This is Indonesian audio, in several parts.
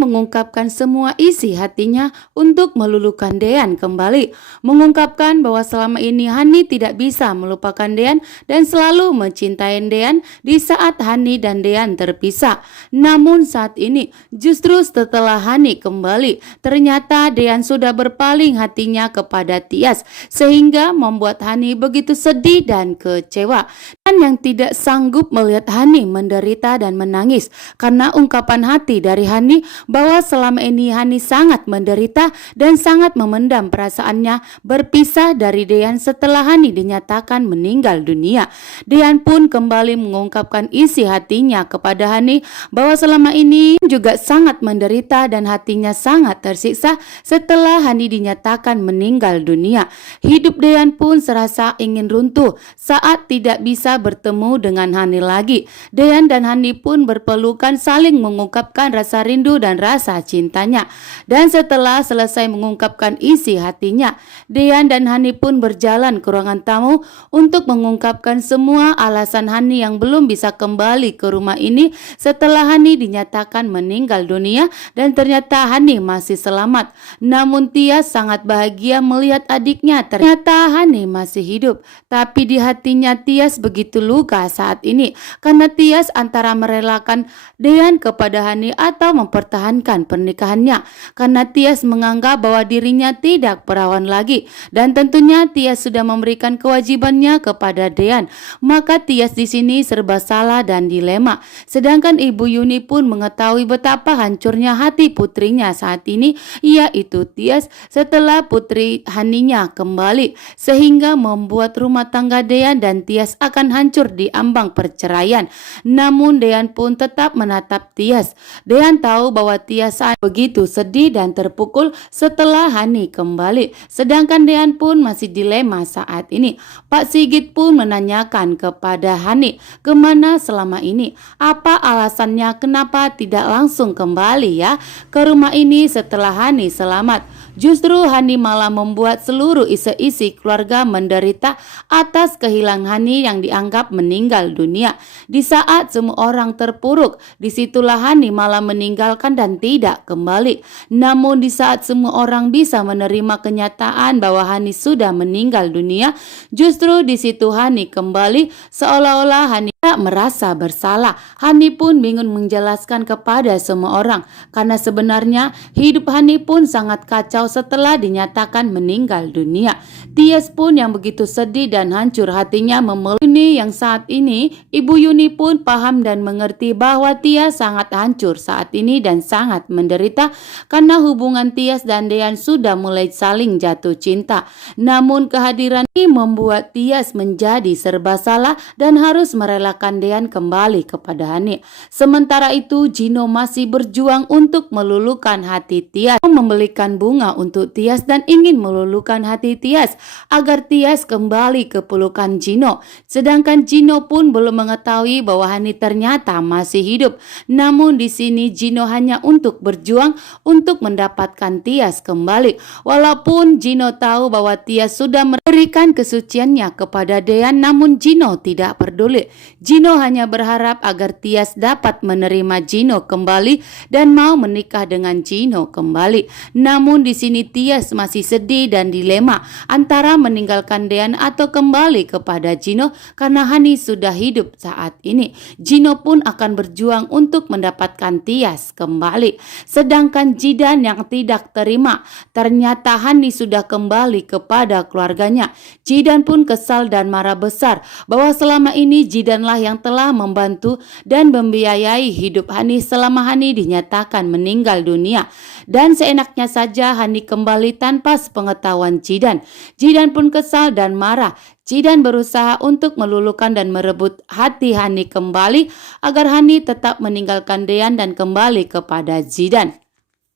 mengungkapkan semua isi hatinya untuk meluluhkan Dean kembali, mengungkapkan bahwa selama ini Hani tidak bisa melupakan Dean dan selalu mencintai Dean di saat Hani dan Dean terpisah. Namun saat ini justru setelah Hani kembali, ternyata Dean sudah berpaling hatinya kepada Tias sehingga membuat Hani begitu sedih dan kecewa, dan yang tidak sanggup melihat Hani menderita dan menangis karena ungkapan hati dari Hani bahwa selama ini Hani sangat menderita dan sangat memendam perasaannya berpisah dari Dean setelah Hani dinyatakan meninggal dunia. Dean pun kembali mengungkapkan isi hatinya kepada Hani bahwa selama ini juga sangat menderita dan hatinya sangat tersiksa setelah Hani dinyatakan meninggal dunia. Hidup Dean pun serasa ingin runtuh saat tidak bisa bertemu dengan Hani lagi. Dean dan Hani pun berpelukan saling mengungkapkan rasa rindu dan rasa cintanya. Dan setelah selesai mengungkapkan isi hatinya, Dean dan Hani pun berjalan ke ruangan tamu untuk mengungkapkan semua alasan Hani yang belum bisa kembali ke rumah ini setelah Hani dinyatakan meninggal dunia dan ternyata Hani masih selamat. Namun Tias sangat bahagia melihat adiknya ternyata Hani masih hidup. Tapi di hatinya Tias begitu luka saat ini karena Tias antara merelakan Dean kepada Hani atau mempertahankan pernikahannya, karena Tias menganggap bahwa dirinya tidak perawan lagi dan tentunya Tias sudah memberikan kewajibannya kepada Dean. Maka Tias di sini serba salah dan dilema. Sedangkan Ibu Yuni pun mengetahui betapa hancurnya hati putrinya saat ini, yaitu Tias, setelah putri Haninya kembali, sehingga membuat rumah tangga Dean dan Tias akan hancur di ambang perceraian. Namun Dean pun tetap menatap Tias. Dean tahu bahwa Tias saat begitu sedih dan terpukul setelah Hani kembali. Sedangkan Dean pun masih dilema saat ini. Pak Sigit pun menanyakan kepada Hani kemana selama ini. Apa alasannya kenapa tidak langsung kembali ya ke rumah ini setelah Hani selamat. Justru Hani malah membuat seluruh isi keluarga menderita atas kehilangan Hani yang dianggap meninggal dunia. Di saat semua orang terpuruk, disitulah Hani malah meninggalkan dan tidak kembali. Namun di saat semua orang bisa menerima kenyataan bahwa Hani sudah meninggal dunia, justru di situ Hani kembali seolah-olah Hani tak merasa bersalah. Hani pun bingung menjelaskan kepada semua orang karena sebenarnya hidup Hani pun sangat kacau setelah dinyatakan meninggal dunia. Tias pun yang begitu sedih dan hancur hatinya memeluk Yuni yang saat ini Ibu Yuni pun paham dan mengerti bahwa Tias sangat hancur saat ini dan sangat menderita karena hubungan Tias dan Dean sudah mulai saling jatuh cinta. Namun kehadiran ini membuat Tias menjadi serba salah dan harus merelakan Dean kembali kepada Hani. Sementara itu Gino masih berjuang untuk meluluhkan hati Tias, membelikan bunga untuk Tias dan ingin meluluhkan hati Tias agar Tias kembali ke pelukan Gino. Sedangkan Gino pun belum mengetahui bahwa Hani ternyata masih hidup. Namun di sini Gino hanya untuk berjuang untuk mendapatkan Tias kembali. Walaupun Gino tahu bahwa Tias sudah memberikan kesuciannya kepada Dean, namun Gino tidak peduli. Gino hanya berharap agar Tias dapat menerima Gino kembali dan mau menikah dengan Gino kembali. Namun di sini Tias masih sedih dan dilema antara meninggalkan Dean atau kembali kepada Gino karena Hani sudah hidup saat ini. Gino pun akan berjuang untuk mendapatkan Tias kembali. Sedangkan Jidan yang tidak terima ternyata Hani sudah kembali kepada keluarganya. Jidan pun kesal dan marah besar bahwa selama ini Jidanlah yang telah membantu dan membiayai hidup Hani selama Hani dinyatakan meninggal dunia. Dan seenaknya saja Hani kembali tanpa sepengetahuan Jidan. Jidan pun kesal dan marah. Jidan berusaha untuk meluluhkan dan merebut hati Hani kembali agar Hani tetap meninggalkan Dean dan kembali kepada Jidan.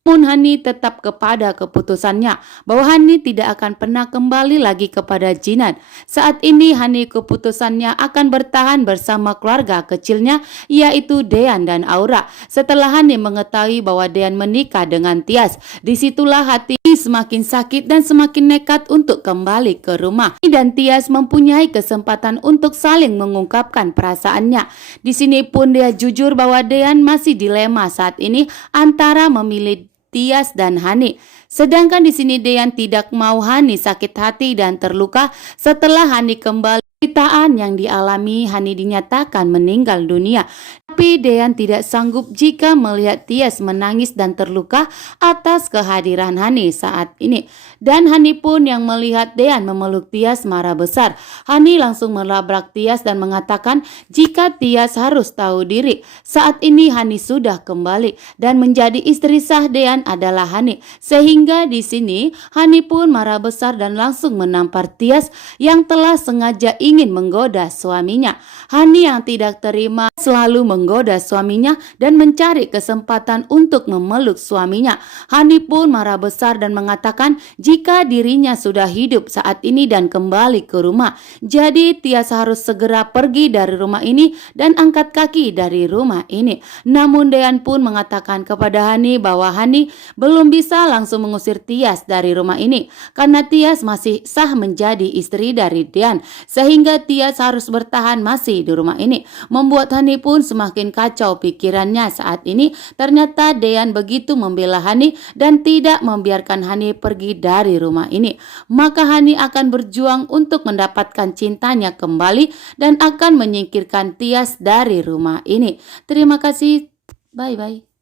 Namun Hani tetap kepada keputusannya bahwa Hani tidak akan pernah kembali lagi kepada Jinan. Saat ini Hani keputusannya akan bertahan bersama keluarga kecilnya, yaitu Dean dan Aura. Setelah Hani mengetahui bahwa Dean menikah dengan Tias, disitulah hati semakin sakit dan semakin nekat untuk kembali ke rumah. Dan Tias mempunyai kesempatan untuk saling mengungkapkan perasaannya. Di sini pun dia jujur bahwa Dean masih dilema saat ini antara memilih Tias dan Hani. Sedangkan di sini Dean tidak mau Hani sakit hati dan terluka setelah Hani kembali. Penderitaan yang dialami Hani dinyatakan meninggal dunia. Tapi Dean tidak sanggup jika melihat Tias menangis dan terluka atas kehadiran Hani saat ini. Dan Hani pun yang melihat Dean memeluk Tias marah besar. Hani langsung melabrak Tias dan mengatakan jika Tias harus tahu diri. Saat ini Hani sudah kembali dan menjadi istri sah Dean adalah Hani. Sehingga di sini Hani pun marah besar dan langsung menampar Tias yang telah sengaja ingin menggoda suaminya. Hani yang tidak terima selalu menggoda suaminya dan mencari kesempatan untuk memeluk suaminya. Hani pun marah besar dan mengatakan jika dirinya sudah hidup saat ini dan kembali ke rumah. Jadi Tias harus segera pergi dari rumah ini dan angkat kaki dari rumah ini. Namun Dean pun mengatakan kepada Hani bahwa Hani belum bisa langsung mengusir Tias dari rumah ini karena Tias masih sah menjadi istri dari Dean. Sehingga Tias harus bertahan masih di rumah ini. Membuat Hani pun semakin kacau pikirannya saat ini. Ternyata Dean begitu membela Hani dan tidak membiarkan Hani pergi dari rumah ini. Maka Hani akan berjuang untuk mendapatkan cintanya kembali dan akan menyingkirkan Tias dari rumah ini. Terima kasih. Bye-bye.